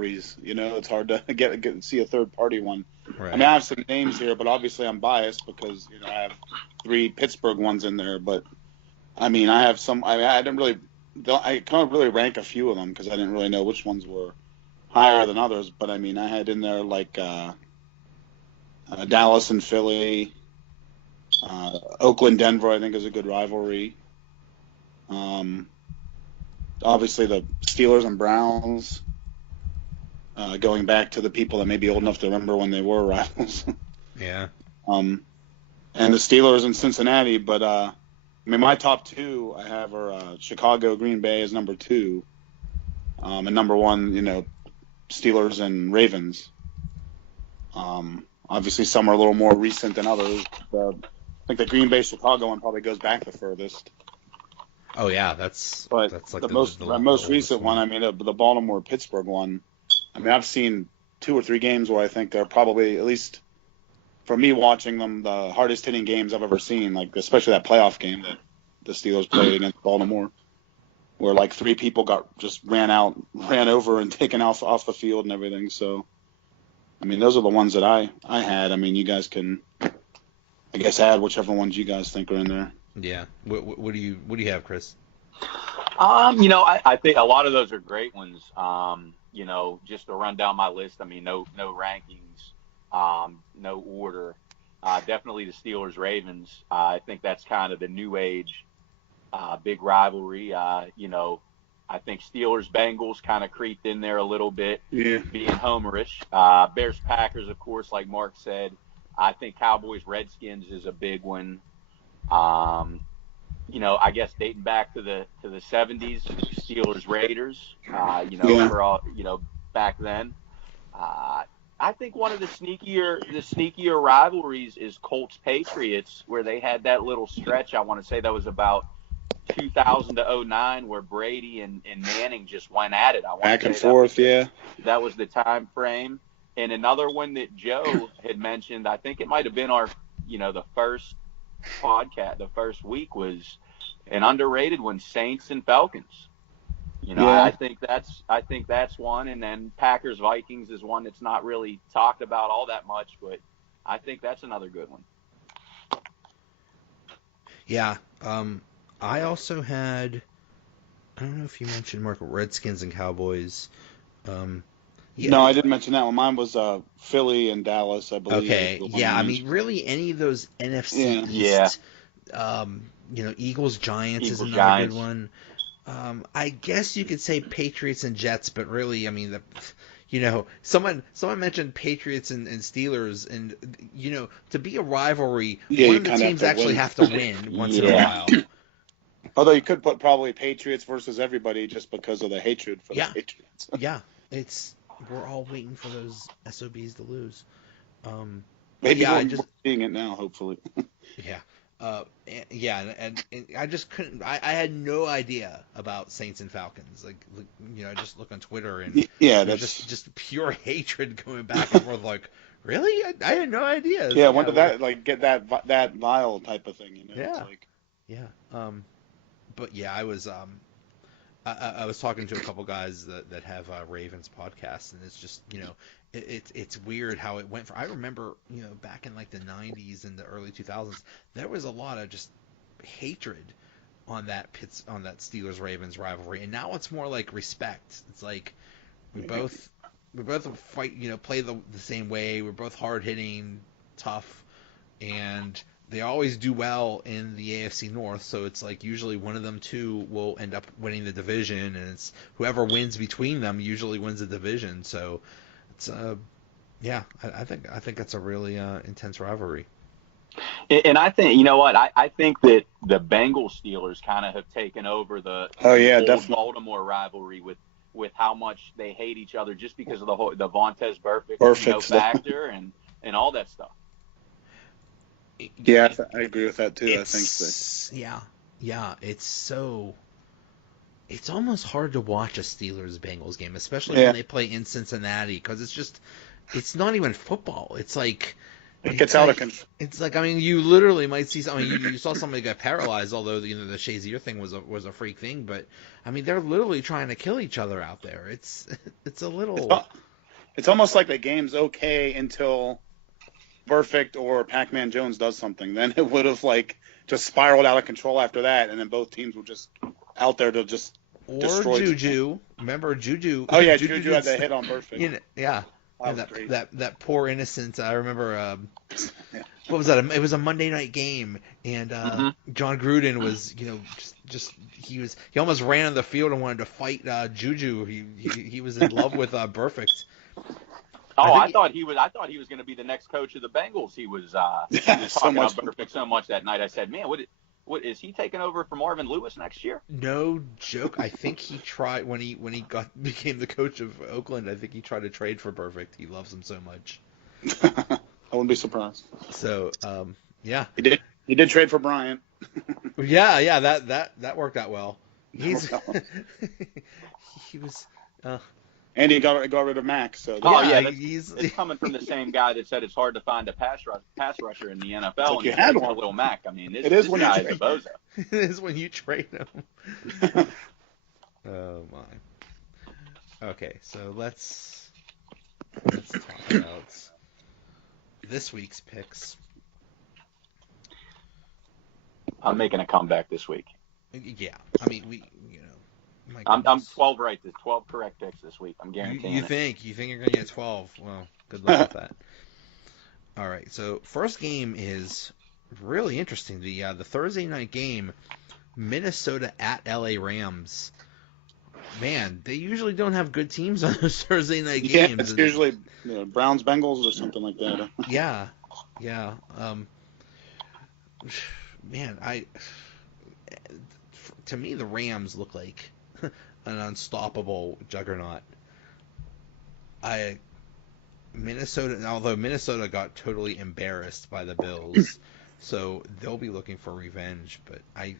rivalries. It's hard to see a third party one. Right. I mean, I have some names here, but obviously I'm biased because I have 3 Pittsburgh ones in there. But I mean, I have some. I mean, I didn't really. I can't really rank a few of them because I didn't really know which ones were higher than others. But I mean, I had in there like Dallas and Philly, Oakland, Denver. I think is a good rivalry. Obviously the Steelers and Browns. Going back to the people that may be old enough to remember when they were rivals. Yeah. And the Steelers and Cincinnati, but I mean, my top 2 I have are Chicago, Green Bay as number 2, and number 1, Steelers and Ravens. Obviously, some are a little more recent than others. I think the Green Bay Chicago one probably goes back the furthest. Oh yeah, that's like the most recent one. I mean, the Baltimore Pittsburgh one. I mean, I've seen 2 or 3 games where I think they're probably, at least for me watching them, the hardest hitting games I've ever seen. Like especially that playoff game that the Steelers played against Baltimore, where like 3 people ran over and taken off the field and everything. So, I mean, those are the ones that I had. I mean, you guys can, I guess, add whichever ones you guys think are in there. Yeah. What do you have, Chris? I think a lot of those are great ones. Just to run down my list, I mean, no rankings, no order. Definitely the Steelers-Ravens. I think that's kind of the new age big rivalry. I think Steelers-Bengals kind of creeped in there a little bit, being homerish. Bears-Packers, of course, like Mark said. I think Cowboys-Redskins is a big one. I guess dating back to the 70s, Steelers Raiders, for all, back then. I think one of the sneakier rivalries is Colts Patriots, where they had that little stretch. I want to say that was about 2000 to 2009, where Brady and Manning just went at it. Back and forth, that was the time frame. And another one that Joe had mentioned, I think it might have been the first podcast, the first week, was an underrated one, Saints and Falcons. I think that's one, and then Packers Vikings is one that's not really talked about all that much, but I think that's another good one. Yeah, I also had, I don't know if you mentioned, Mark, Redskins and Cowboys. No, I didn't mention that one. Mine was Philly and Dallas, I believe. Okay, yeah, I mean, really, any of those NFC East, Eagles Giants is another good one. I guess you could say Patriots and Jets, but really, I mean, someone mentioned Patriots and Steelers, and to be a rivalry, one of the teams actually have to win once in a while. Although you could put probably Patriots versus everybody just because of the hatred for the Patriots. Yeah, we're all waiting for those SOBs to lose. Maybe we're seeing it now, hopefully. And I just couldn't. I had no idea about Saints and Falcons. I just look on Twitter and that's just pure hatred going back and forth. Like, really? I had no idea. Yeah, when did that get that vile type of thing? But yeah, I was I was talking to a couple guys that have Ravens podcasts, and it's just it's weird how it went. I remember back in like the 90s and the early 2000s, there was a lot of just hatred on that Steelers Ravens rivalry, and now it's more like respect. It's like we both fight, play the same way. We're both hard hitting, tough, and they always do well in the AFC North, so it's like usually one of them two will end up winning the division, and it's whoever wins between them usually wins the division. So it's I think that's a really intense rivalry. And I think I think that the Bengals Steelers kind of have taken over the old Baltimore rivalry with how much they hate each other just because of the Vontaze Burfict factor and all that stuff. Yeah, I agree with that too. I think so. Yeah. It's almost hard to watch a Steelers-Bengals game, especially when they play in Cincinnati, because it's not even football. It's like It gets out of control. It's like, I mean, you literally might see something. You saw somebody get paralyzed, although the Shazier thing was a freak thing. But I mean, they're literally trying to kill each other out there. It's a little. It's almost like the game's okay until Perfect or Pac-Man Jones does something. Then it would have like just spiraled out of control after that, and then both teams were just out there to just destroy. Juju. Remember Juju? Oh yeah, Juju had the hit on Perfect. Yeah. That poor innocent. I remember. What was that? It was a Monday night game, and John Gruden was, he almost ran on the field and wanted to fight Juju. He was in love with Perfect. Oh, I thought he was going to be the next coach of the Bengals. He was talking about Perfect so much that night. I said, man, what is he taking over for Marvin Lewis next year? No joke. I think he tried when he became the coach of Oakland. I think he tried to trade for Perfect. He loves him so much. I wouldn't be surprised. So, yeah. He did trade for Bryant. Yeah, that worked out well. He was. And he got rid of Mac. So it's coming from the same guy that said it's hard to find a pass rusher in the NFL. Like you had one. Little Mac. I mean, this guy is a bozo. It is when you trade him. Oh my. Okay, so let's talk about this week's picks. I'm making a comeback this week. Yeah, I mean I'm 12 right. There's 12 correct picks this week. I'm guaranteeing you think you're going to get 12? Well, good luck with that. All right. So first game is really interesting. The Thursday night game, Minnesota at LA Rams. Man, they usually don't have good teams on those Thursday night games. Yeah, it's usually Browns Bengals or something like that. Yeah. Man, to me the Rams look like an unstoppable juggernaut. Although Minnesota got totally embarrassed by the Bills, so they'll be looking for revenge. But I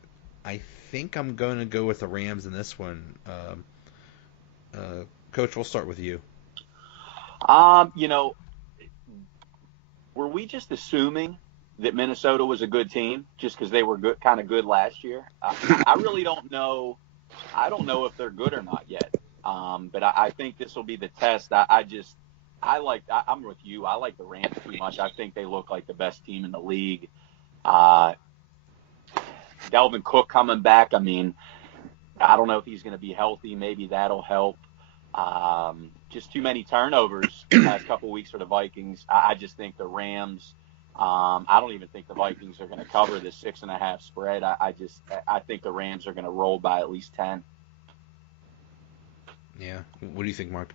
think I'm going to go with the Rams in this one. Coach, we'll start with you. Were we just assuming that Minnesota was a good team just because they were kind of good last year? I really don't know. I don't know if they're good or not yet. But I think this will be the test. I'm with you. I like the Rams too much. I think they look like the best team in the league. Dalvin Cook coming back. I mean, I don't know if he's going to be healthy. Maybe that'll help. Just too many turnovers the past couple of weeks for the Vikings. I just think the Rams. I don't even think the Vikings are going to cover this 6.5 spread. I think the Rams are going to roll by at least 10. Yeah. What do you think, Mark?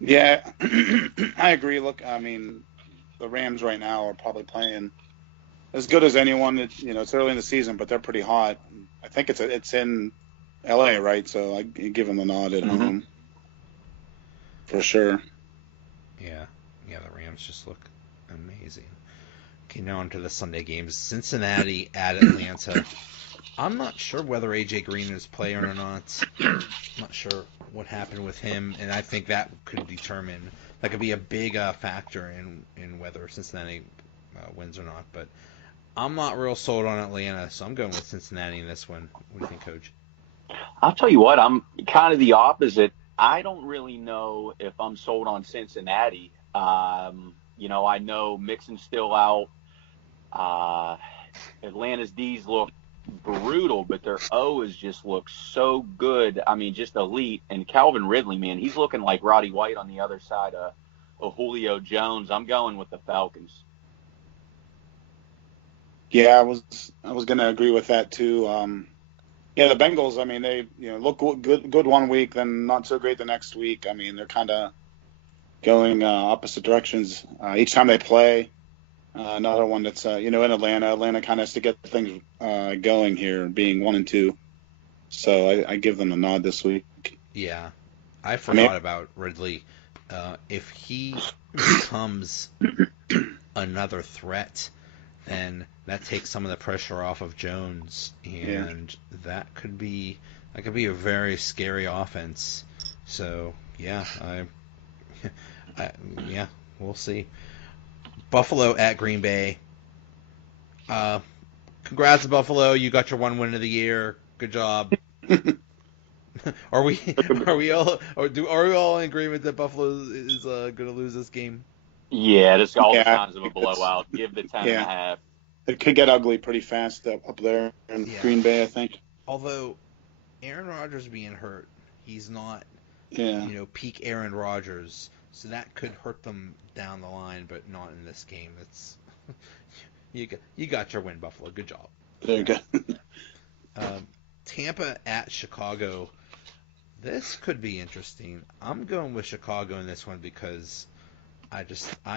Yeah, I agree. Look, I mean, the Rams right now are probably playing as good as anyone. It's early in the season, but they're pretty hot. I think it's in LA, right? So I give them the nod at home for sure. Yeah, the Rams just look amazing. Okay, now onto the Sunday games. Cincinnati at Atlanta. I'm not sure whether A.J. Green is playing or not. I'm not sure what happened with him, and I think that could be a big factor in whether Cincinnati wins or not. But I'm not real sold on Atlanta, so I'm going with Cincinnati in this one. What do you think, Coach? I'll tell you what, I'm kind of the opposite. I don't really know if I'm sold on Cincinnati. I know Mixon's still out. Atlanta's D's look brutal, but their O's just look so good. I mean, just elite. And Calvin Ridley, man, he's looking like Roddy White on the other side of Julio Jones. I'm going with the Falcons. Yeah, I was going to agree with that too. The Bengals. I mean, they look good one week, then not so great the next week. I mean, they're kind of going opposite directions each time they play. Another one that's in Atlanta. Atlanta kind of has to get things going here, being 1-2. So I give them a nod this week. Yeah, I forgot about Ridley. If he becomes another threat, then that takes some of the pressure off of Jones, and that could be a very scary offense. So yeah, we'll see. Buffalo at Green Bay. Congrats, Buffalo. You got your one win of the year. Good job. Are we all in agreement that Buffalo is going to lose this game? Yeah, there's all the Yeah, signs of a blowout. Give the 10 and a half. It could get ugly pretty fast up there in Green Bay, I think. Although Aaron Rodgers being hurt, he's not, peak Aaron Rodgers, so that could hurt them down the line, but not in this game. It's you got your win, Buffalo. Good job. There you go. Tampa at Chicago. This could be interesting. I'm going with Chicago in this one because I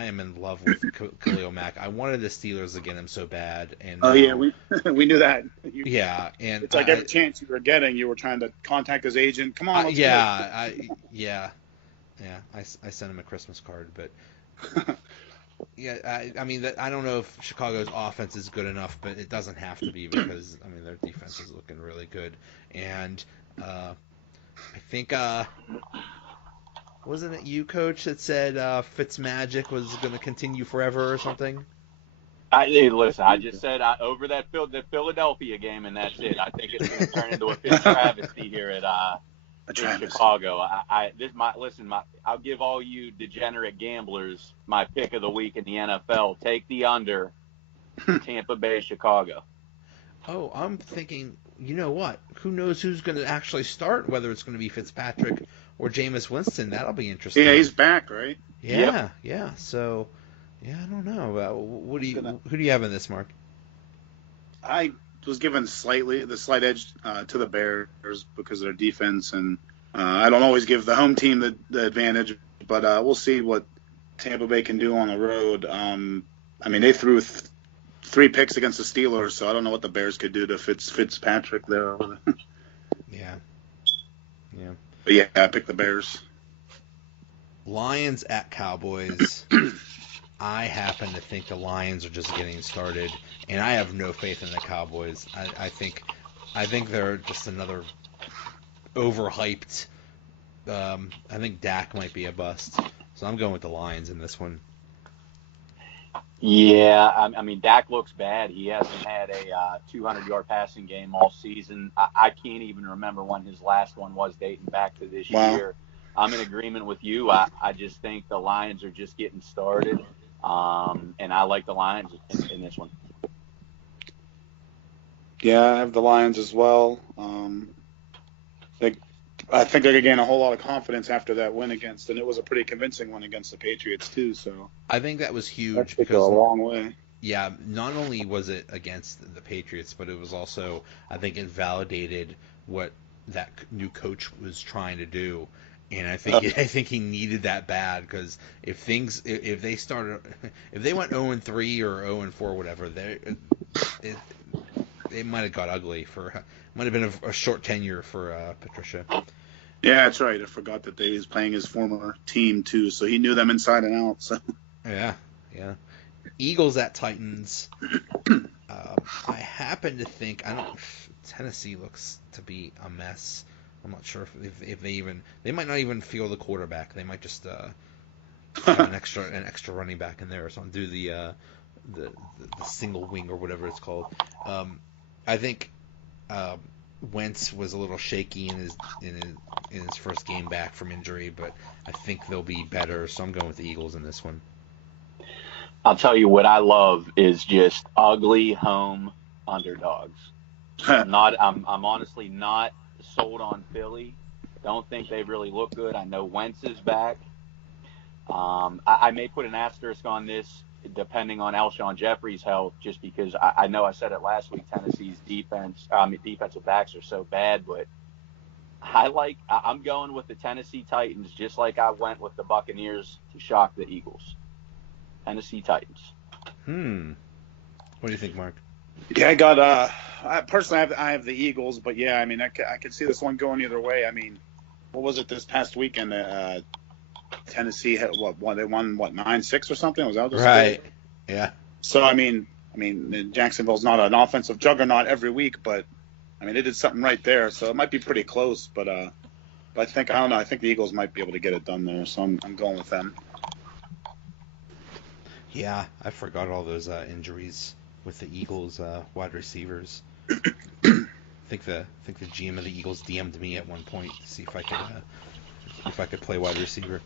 am in love with Khalil Mack. I wanted the Steelers to get him so bad, and we knew that. And it's like every chance you were getting, you were trying to contact his agent. Come on, let's I sent him a Christmas card, but I don't know if Chicago's offense is good enough, but it doesn't have to be because their defense is looking really good, and I think wasn't it you, Coach, that said Fitzmagic was going to continue forever or something? Listen, I just said over the Philadelphia game, and that's it. I think it's going to turn into a Fitz travesty here at in Chicago. I'll give all you degenerate gamblers my pick of the week in the NFL. Take the under, Tampa Bay, Chicago. Oh, I'm thinking, you know what? Who knows who's going to actually start, whether it's going to be Fitzpatrick or Jameis Winston. That'll be interesting. Yeah, he's back, right? Yeah. So, I don't know. Who do you have in this, Mark? I was given the slight edge to the Bears because of their defense, and I don't always give the home team the advantage, but we'll see what Tampa Bay can do on the road. They threw 3 picks against the Steelers, so I don't know what the Bears could do to Fitzpatrick there. Yeah. But yeah, I picked the Bears. Lions at Cowboys. I happen to think the Lions are just getting started, and I have no faith in the Cowboys. I think they're just another overhyped. I think Dak might be a bust, so I'm going with the Lions in this one. Yeah, Dak looks bad. He hasn't had a 200-yard passing game all season. I can't even remember when his last one was, dating back to this year. I'm in agreement with you. I just think the Lions are just getting started, and I like the Lions in this one. Yeah, I have the Lions as well. I think they're going to gain a whole lot of confidence after that win against, and it was a pretty convincing one against the Patriots too. So I think that was huge that could go a long way. Yeah, not only was it against the Patriots, but it was also, I think, it validated what that new coach was trying to do, and I think he needed that bad because if they went 0-3 or 0-4, whatever, it might have got ugly might have been a short tenure for Patricia. Yeah, that's right. I forgot that he was playing his former team too, so he knew them inside and out. So yeah. Eagles at Titans. I happen to think Tennessee looks to be a mess. I'm not sure if they might not even field the quarterback. They might just have an extra running back in there or something. Do the single wing or whatever it's called. I think Wentz was a little shaky in his first game back from injury, but I think they'll be better. So I'm going with the Eagles in this one. I'll tell you what I love is just ugly home underdogs. I'm honestly not sold on Philly. Don't think they really look good. I know Wentz is back. I may put an asterisk on this depending on Alshon Jeffrey's health, just because I know I said it last week, Tennessee's defensive backs are so bad, but I'm going with the Tennessee Titans just like I went with the Buccaneers to shock the Eagles. Tennessee Titans. What do you think, Mark? Yeah, I got I have the Eagles, but yeah, I could see this one going either way. What was it this past weekend? Tennessee had they won 9-6 or something? Was that right? Yeah. So Jacksonville's not an offensive juggernaut every week, but they did something right there. So it might be pretty close, but I think the Eagles might be able to get it done there. So I'm going with them. Yeah, I forgot all those injuries with the Eagles wide receivers. think the GM of the Eagles DM'd me at one point to see if I could play wide receiver.